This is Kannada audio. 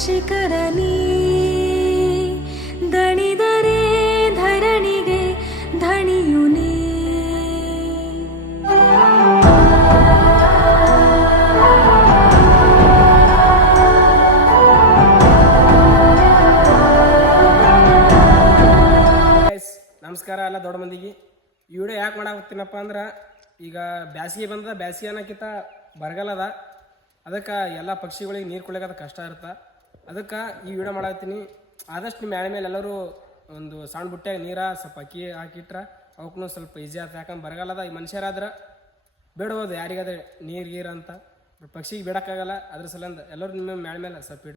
ಶಿಖರನಿ ದಣಿದರೆ ಧರಣಿಗೆ ಧಣಿಯುನಿ. ನಮಸ್ಕಾರ ಎಲ್ಲ ದೊಡ್ಡ ಮಂದಿಗೆ. ಈ ವಿಡಿಯೋ ಯಾಕೆ ಮಾಡಾಕತ್ತೀನಪ್ಪ ಅಂದ್ರೆ, ಈಗ ಬ್ಯಾಸಿಗೆ ಬಂದ, ಬ್ಯಾಸಿಗೆ ಅನ್ನೋಕ್ಕಿಂತ ಬರಗಾಲ ಅದ. ಅದಕ್ಕೆ ಎಲ್ಲ ಪಕ್ಷಿಗಳಿಗೆ ನೀರು ಕುಡಿಯೋಕೆ ಕಷ್ಟ ಇರುತ್ತೆ. ಅದಕ್ಕೆ ಈ ವಿಡಿಯೋ ಮಾಡಾಕತ್ತೀನಿ. ಆದಷ್ಟು ನಿಮ್ಮ ಮೇಲೆ ಎಲ್ಲರೂ ಒಂದು ಸಣ್ಣ ಬುಟ್ಟ್ಯಾಗ ನೀರು ಸ್ವಲ್ಪ ಅಕ್ಕಿ ಹಾಕಿಟ್ರೆ ಅವಕ್ಕೂ ಸ್ವಲ್ಪ ಈಜಿ ಆಯ್ತು. ಯಾಕಂದ್ರೆ ಬರಗಾಲದ ಈ ಮನುಷ್ಯರಾದ್ರೆ ಬಿಡ್ಬೋದು ಯಾರಿಗಾದ್ರೆ ನೀರು ಗೀರು ಅಂತ, ಪಕ್ಷಿಗೆ ಬಿಡೋಕ್ಕಾಗಲ್ಲ. ಅದ್ರ ಸಲಿಂದ ಎಲ್ಲರೂ ನಿಮ್ಮ ಮೇಲೆ ಸ್ವಲ್ಪ